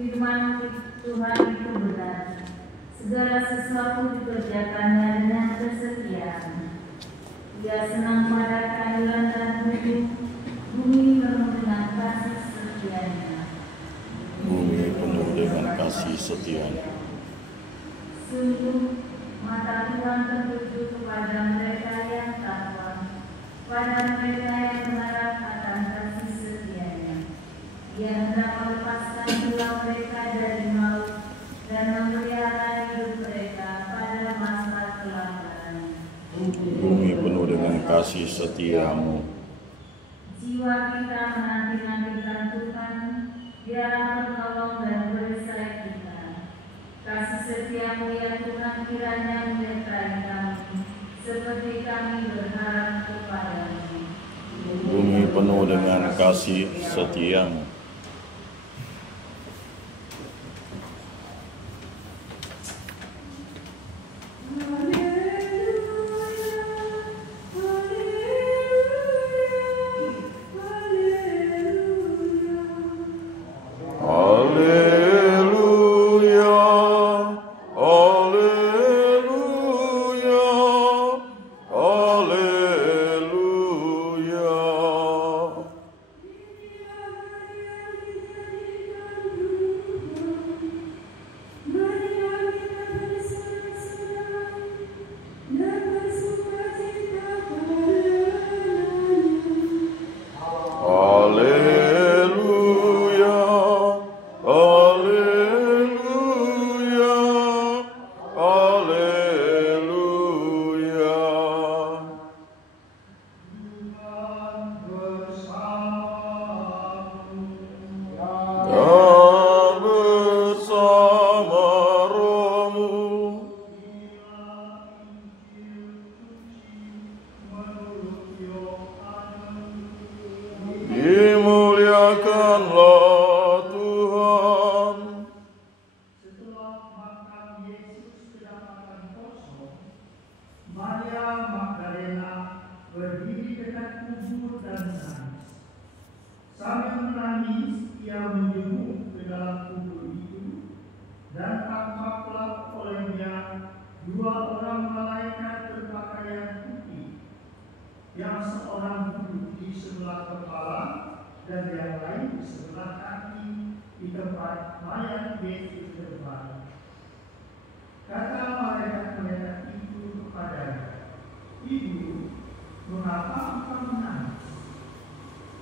Firman Tuhan itu benar. Segala sesuatu dikerjakannya dengan kesetiaan. Ia senang pada keadilan dan hukum. Bumi penuh dengan kasih setianya. Bumi penuh dengan kasih setianya. Sungguh mata Tuhan tertuju kepada mereka yang takwa, pada mereka yang berharap akan kasih setianya. Ia hendak melepaskan jiwa mereka dari maut dan memelihara hidup mereka pada masa kelaparan. Bumi penuh dengan kasih setiamu. Jiwa kita menanti-nantikan Tuhan, Dialah penolong dan perisai kita. Kasih setiamu ya Tuhan kiranya menyertai kami, seperti kami berharap kepadamu. Bumi penuh dengan kasih setiamu. Dimuliakanlah Tuhan. Setelah makam Yesus kedapatan kosong, Maria Magdalena berdiri dekat kubur dan menangis. Sambil menangis, ia menjenguk ke dalam kubur itu, dan tampaklah olehnya dua orang malaikat berpakaian putih, yang seorang duduk di sebelah kepala dan yang lain di sebelah kaki di tempat mayat Yesus terbaring. Kata malaikat-malaikat itu kepadanya, "Ibu, mengapa engkau menangis?"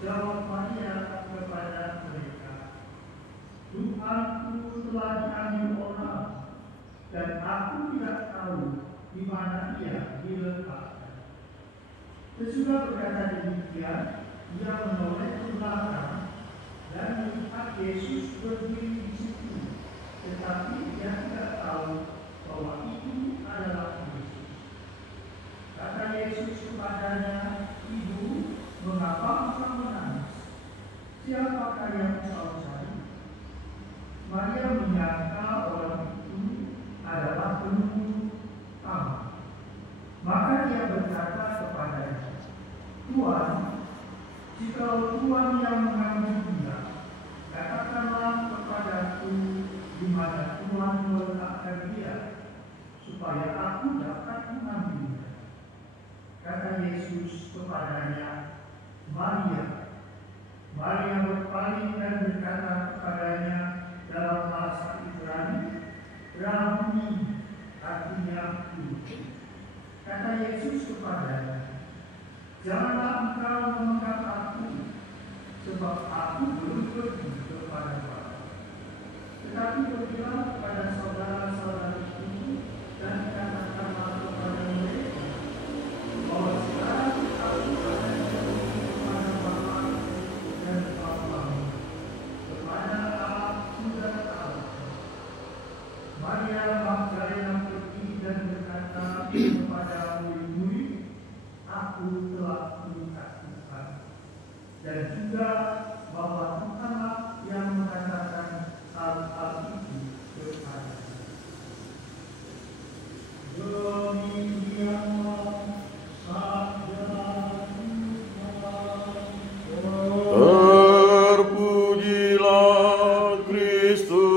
Jawab Maria kepada mereka, "Tuhanku telah diambil orang, dan aku tidak tahu di mana ia diletakkan." Sesudah berkata demikian, ia menoleh ke belakang dan melihat Yesus berdiri di situ, tetapi ia tidak tahu bahwa itu adalah Yesus. Kata Yesus kepadanya, "Ibu, mengapa engkau menangis? Siapakah yang engkau cari?" Maria menyangka orang itu adalah penunggu tamu. Maka dia berkata kepadanya, "Tuhan, jikalau Tuhan yang mengambil dia, katakanlah kepadaku di mana Tuhan meletakkan dia, supaya aku dapat mengambilnya." Kata Yesus kepadanya, "Maria." Maria berpaling dan berkata kepadanya dalam bahasa Ibrani, "Rabbuni," artinya guru. Kata Yesus kepadanya, "Janganlah engkau menganggap aku, sebab aku belum pergi kepada Bapa. Tetapi pergilah kepada saudara-saudariku dan katakanlah kepada mereka bahwa sekarang aku akan pergi kepada Bapa dan Bapamu, kepada Allahku dan Allah." Maria Magdalena pergi dan berkata kepada murid-murid, "Aku telah melihat Tuhan," dan juga bahwa Tuhanlah yang mengatakan hal-hal itu kepadanya. Demikianlah sabda Tuhan. Terpujilah Kristus.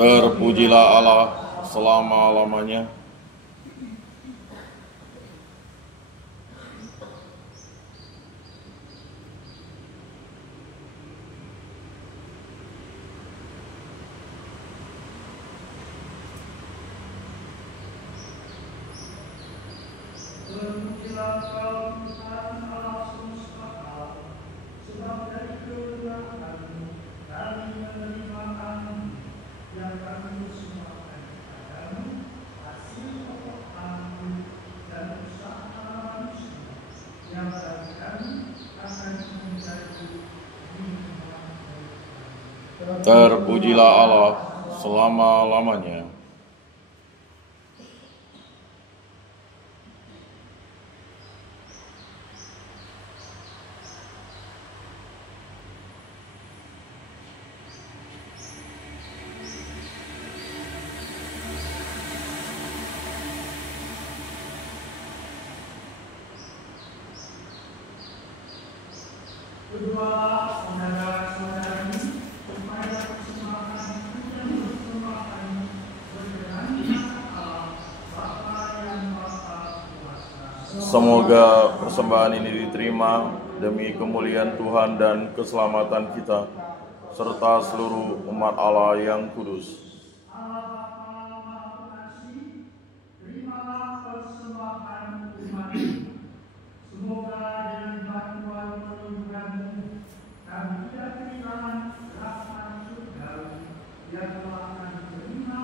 Terpujilah Allah selama-lamanya. Terpujilah Kau Tuhan Allah semesta alam, sebab dari kebenaran-Mu kami menerima anugerah yang kami persembahkan kepadamu, hasil pokok-Mu dan usaha manusia yang bagi kami akan menjadi nikmat. Terpujilah Allah selama-lamanya. Berdoalah saudara-saudari supaya persembahan yang dipersembahkan berkenan di hadapan Allah Bapa yang Maha Kuasa. Semoga persembahan ini diterima demi kemuliaan Tuhan dan keselamatan kita, serta seluruh umat Allah yang kudus. Allah Bapa Maha Pengasih, terimalah persembahan umat ini. Semoga dengan bantuan perlindungan-Mu kami tidak kehilangan rahmat surgawi yang telah kami terima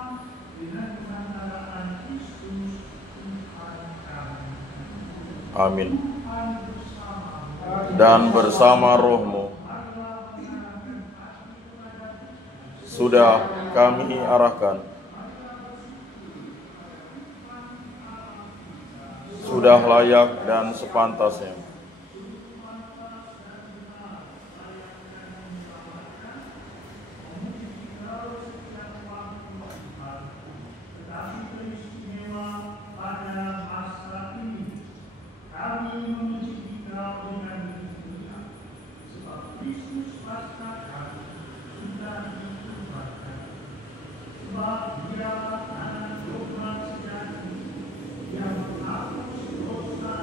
dengan kebenaran Kristus Tuhan kami. Amin. Tuhan bersama Dan bersama rohmu sudah kami arahkan, sudah layak dan sepantasnya. tetapi teristimewa pada masa ini kami memuji Kau dengan dunia, sebab Kristus Paskah kami sudah dikurbankan. Sebab Dialah Anak Domba sejati yang menghapus dosa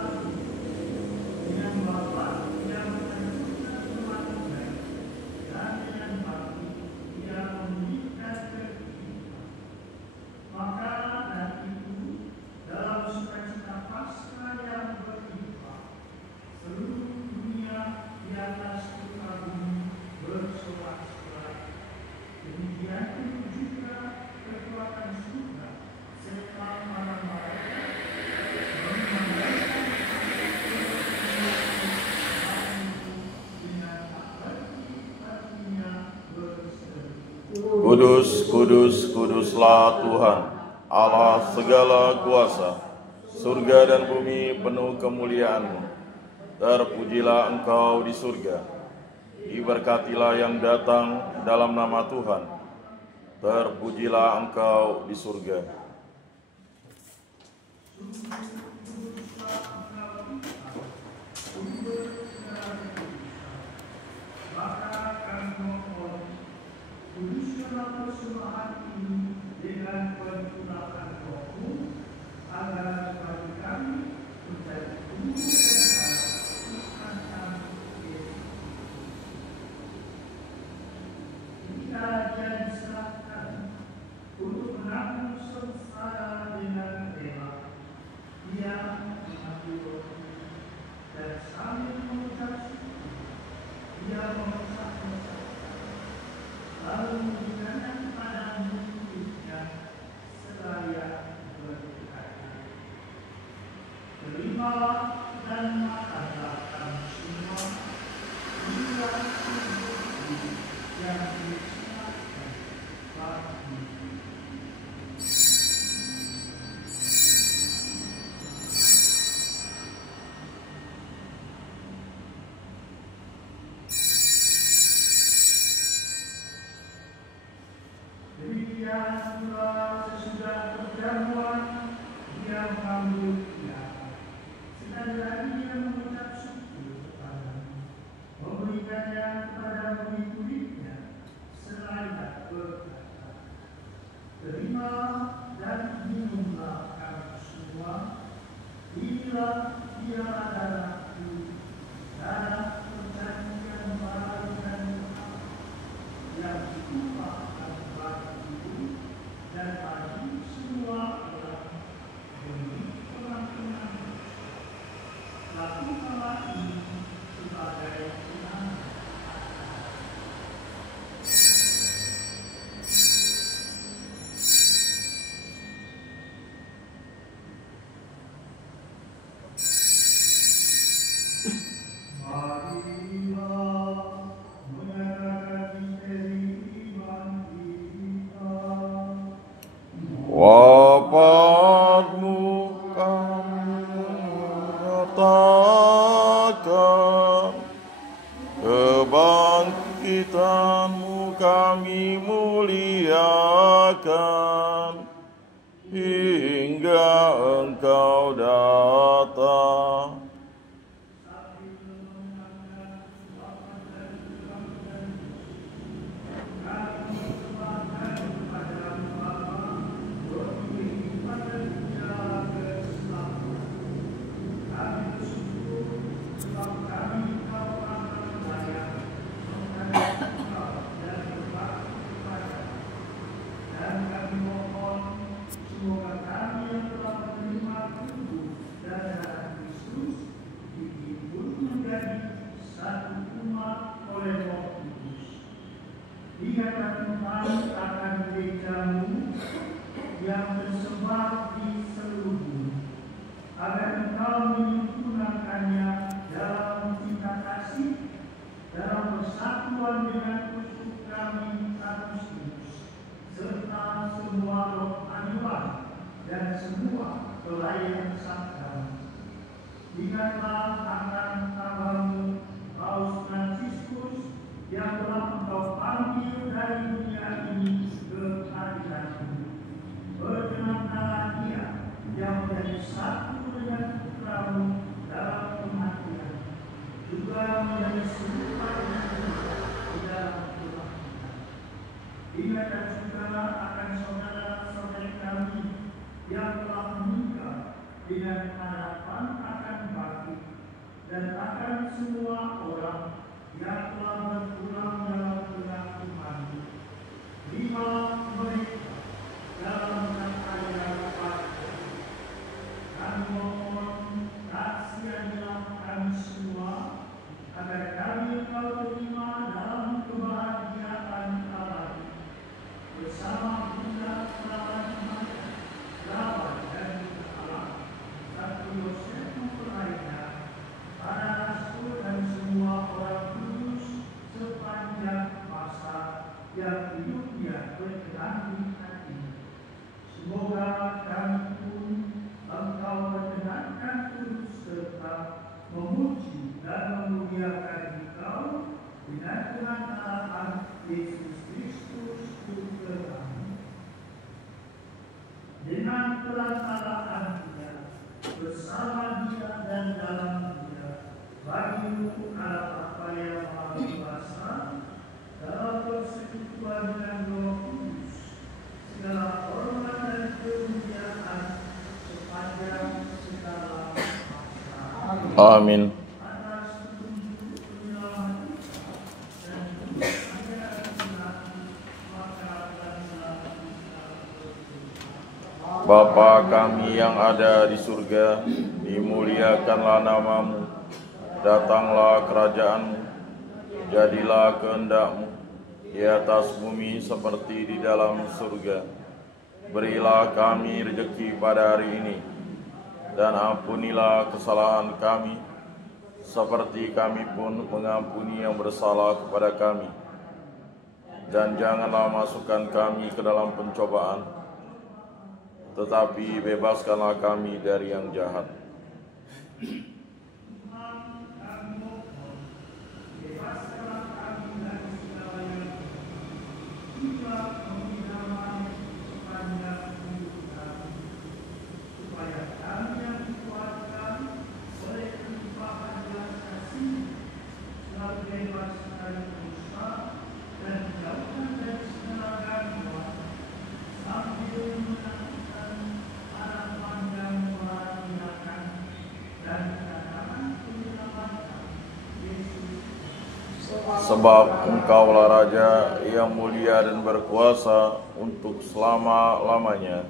dengan Bapa yang menentukan kematian dan dengan bakti yang memberikan kehidupan. Maka dari itu, dalam sukacita Paskah yang berlimpah, seluruh dunia di atas muka bumi bersorak-sorai. Demikian pun juga kekuatan surga serta para malaikat memandangkan dengan tak berhenti-hentinya berseru. Kudus, kudus, kuduslah Tuhan, Allah segala kuasa. Surga dan bumi penuh kemuliaan-Mu. Terpujilah Engkau di surga. Diberkatilah yang datang dalam nama Tuhan. Terpujilah Engkau di surga. Maka kami mohon, kuduskanlah persembahan ini dengan pencurahan Roh-Mu, agar bagi kami menjadi tubuh dan darah Tuhan kami Yesus. Jika Dia diserahkan untuk menanggung sengsara dengan rela, Dia mengambil roti dan sambil mengucap syukur, Dia memecah-mecahkan, lalu memberikannya kepada murid-muridnya seraya berkata, terimalah dan makanlah kamu semua, inilah tubuhku yang diserahkan bagi. Demikian pula sesudah perjamuan Dia mengambil piala. Sekali lagi Dia mengucap syukur kepada-Mu, memberikannya kepada murid-muridnya seraya berkata, Wafatmu kami nyatakan, kebangkitanmu kami muliakan, hingga Engkau datang. Yang tersebar di seluruh bumi, agar Engkau menyempurnakannya dalam cinta kasih, dalam persatuan dengan khusus kami Agustinus, serta semua rohaniwan dan semua pelayan sakral. Ingatlah akan kabarmu Paus Fransiskus yang telah Engkau panggil dari dunia ini ke hadiratmu. Perkenankanlah dia yang menjadi satu dengan putramu dalam kematian, juga menjadi serupa dengan dia di dalam kebangkitan. Ingatlah juga akan saudara-saudara kami yang telah meninggal dengan harapan akan bangkit, dan akan semua orang yang telah berpulang dalam tengah Tuhan. Terima mereka dalam cahaya Bapa. Kami mohon kasianilah kami semua, agar kami Engkau terima dalam kebahagiaan abadi bersama Bunda Perawat Maria, Perawat dan Allah, satu Yosef mempelainya, para rasul dan semua orang kudus sepanjang masa yang hidupnya berkenan di hatimu. Semoga kami pun Engkau perkenankan terus serta memuji dan memuliakan Engkau dengan pengantaran Yesus Kristus Tuhan kami. Dengan perantaraan Dia, bersama Dia dan dalam Dia, bagimu Allah Bapa yang Maha Kuasa, dalam persekutuan dengan Roh Kudus, segala hormat dan kemuliaan sepanjang segala masa. Amin. Atas petunjuk penyelamat dan kemuliaan maka dan Bapa kami yang ada di surga, dimuliakanlah namamu, datanglah kerajaanmu, jadilah kehendak-Mu di atas bumi seperti di dalam surga. Berilah kami rezeki pada hari ini, dan ampunilah kesalahan kami, seperti kami pun mengampuni yang bersalah kepada kami. Dan janganlah masukkan kami ke dalam pencobaan, tetapi bebaskanlah kami dari yang jahat. Sebab Engkaulah Raja yang mulia dan berkuasa untuk selama-lamanya.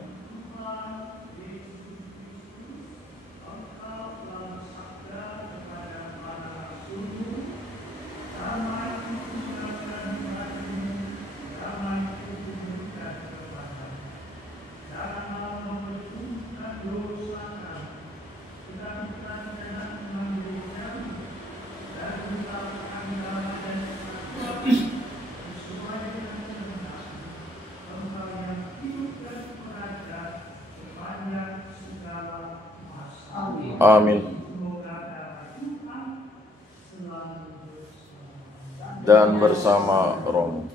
Amin. Dan bersama Romo.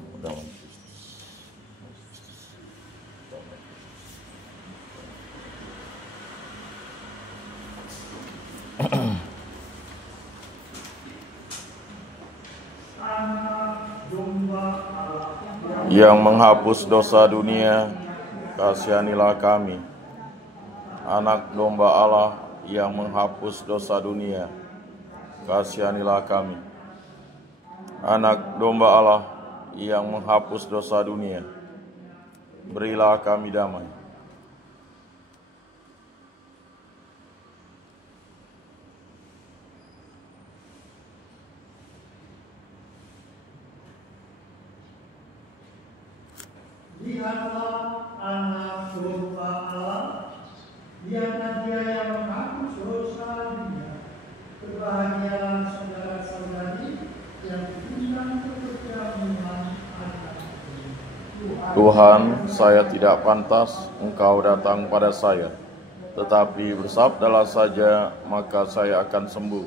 Yang menghapus dosa dunia, kasihanilah kami. Anak domba Allah yang menghapus dosa dunia, kasihanilah kami. Anak domba Allah yang menghapus dosa dunia, berilah kami damai. Lihatlah anak domba Allah, lihatlah dia yang menghapus dosa dunia. Berbahagialah saudara-saudari yang diundang ke perjamuan anak. Tuhan, saya tidak pantas Engkau datang pada saya, tetapi bersabdalah saja, maka saya akan sembuh.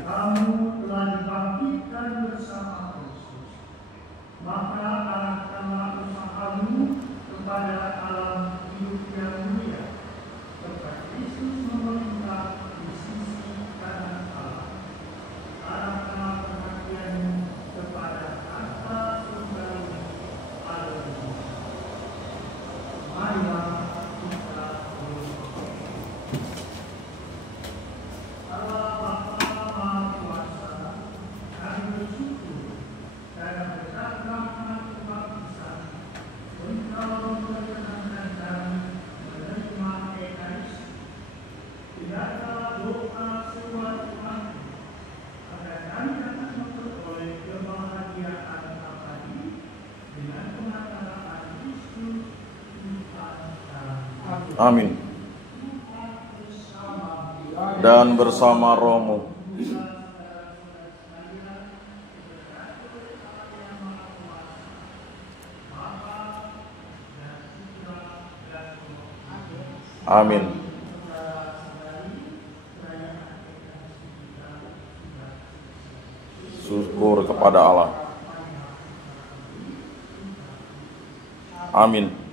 Kamu telah dibangkitkan bersama Kristus, maka arahkanlah usahamu kepada alam hidup yang mulia, serta Kristus memerintah di sisi kanan Allah. Arahkanlah perhatianmu kepada harta surgawi Haleluya. Marilah kita berdoa. Allah Bapa Maha Kuasa, kami bersyukur karena berkat rahmat kebaptisan, Engkau memperkenankan kami menerima Ekaristi. Tidaklah doa suatu hati agar kami dapat memperoleh kebahagiaan abadi dengan pengataraan Kristus Tuhan kami. Amin. Dan bersama rohmu. Amin. Syukur kepada Allah. Amin.